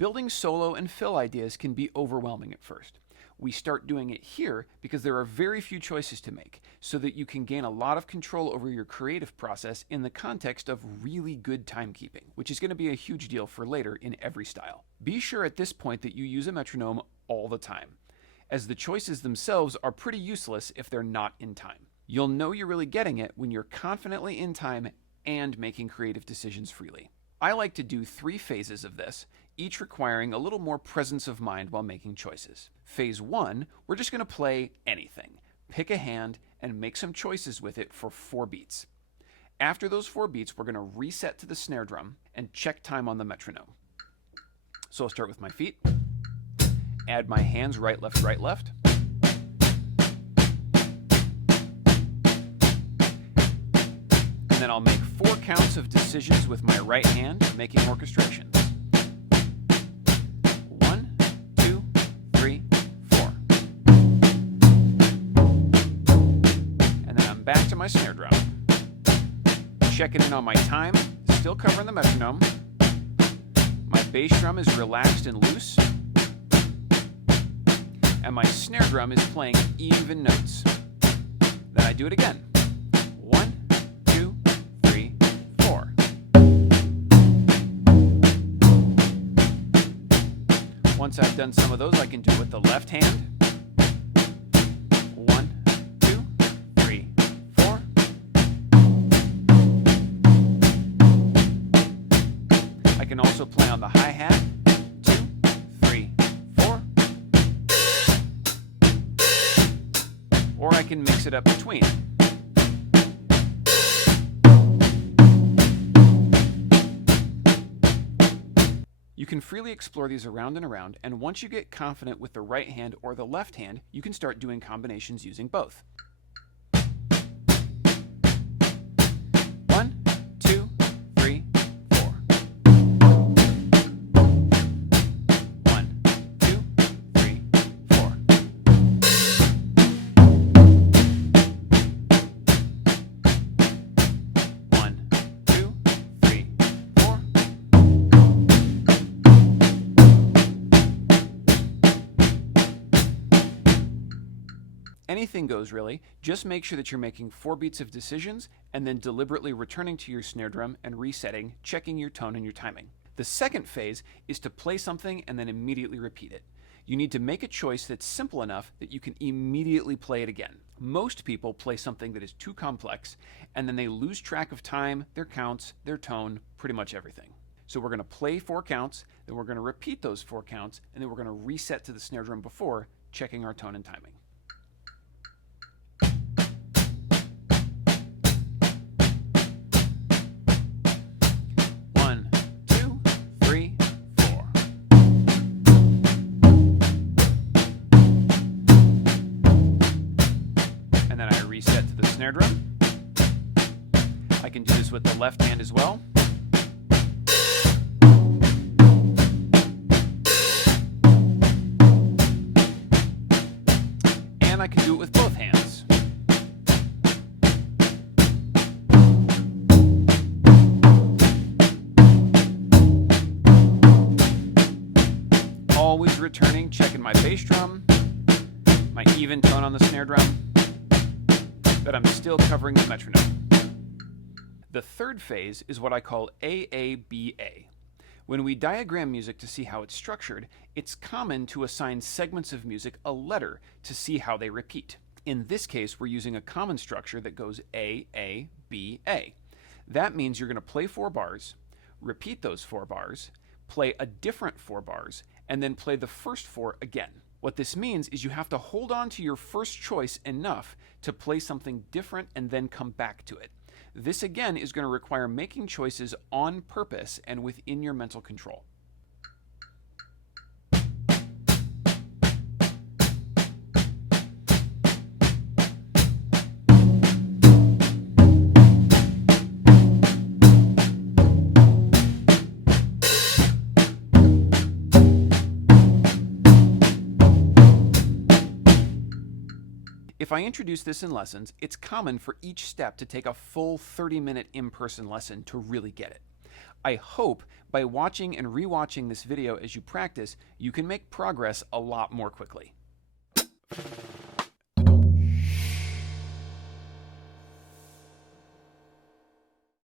Building solo and fill ideas can be overwhelming at first. We start doing it here because there are very few choices to make, so that you can gain a lot of control over your creative process in the context of really good timekeeping, which is going to be a huge deal for later in every style. Be sure at this point that you use a metronome all the time, as the choices themselves are pretty useless if they're not in time. You'll know you're really getting it when you're confidently in time and making creative decisions freely. I like to do 3 phases of this, each requiring a little more presence of mind while making choices. Phase 1, we're just going to play anything. Pick a hand and make some choices with it for 4 beats. After those 4 beats, we're going to reset to the snare drum and check time on the metronome. So I'll start with my feet, add my hands right, left, and then I'll make 4 counts of decisions with my right hand, making orchestrations. 1, 2, 3, 4. And then I'm back to my snare drum. Checking in on my time, still covering the metronome. My bass drum is relaxed and loose. And my snare drum is playing even notes. Then I do it again. 1, 2, 3, 4. Once I've done some of those, I can do it with the left hand. 1, 2, 3, 4. I can also play on the hi-hat. 2, 3, 4. Or I can mix it up between. You can freely explore these around and around, and once you get confident with the right hand or the left hand, you can start doing combinations using both. 1, 2, 3, 4. 1, 2, 3, 4. 1, 2, 3, 4. Anything goes, really. Just make sure that you're making 4 beats of decisions and then deliberately returning to your snare drum and resetting, checking your tone and your timing. The second phase is to play something and then immediately repeat it. You need to make a choice that's simple enough that you can immediately play it again. Most people play something that is too complex, and then they lose track of time, their counts, their tone, pretty much everything. So we're going to play 4 counts, then we're going to repeat those 4 counts, and then we're going to reset to the snare drum before, checking our tone and timing. 1, 2, 3, 4. And then I reset to the snare drum. I can do this with the left hand as well. And I can do it with both hands. Always returning, checking my bass drum, my even tone on the snare drum, but I'm still covering the metronome. The third phase is what I call AABA. When we diagram music to see how it's structured, it's common to assign segments of music a letter to see how they repeat. In this case, we're using a common structure that goes A, A, B, A. That means you're going to play 4 bars, repeat those 4 bars, play a different 4 bars, and then play the first 4 again. What this means is you have to hold on to your first choice enough to play something different and then come back to it. This again is going to require making choices on purpose and within your mental control. If I introduce this in lessons, it's common for each step to take a full 30-minute in-person lesson to really get it. I hope by watching and rewatching this video as you practice, you can make progress a lot more quickly.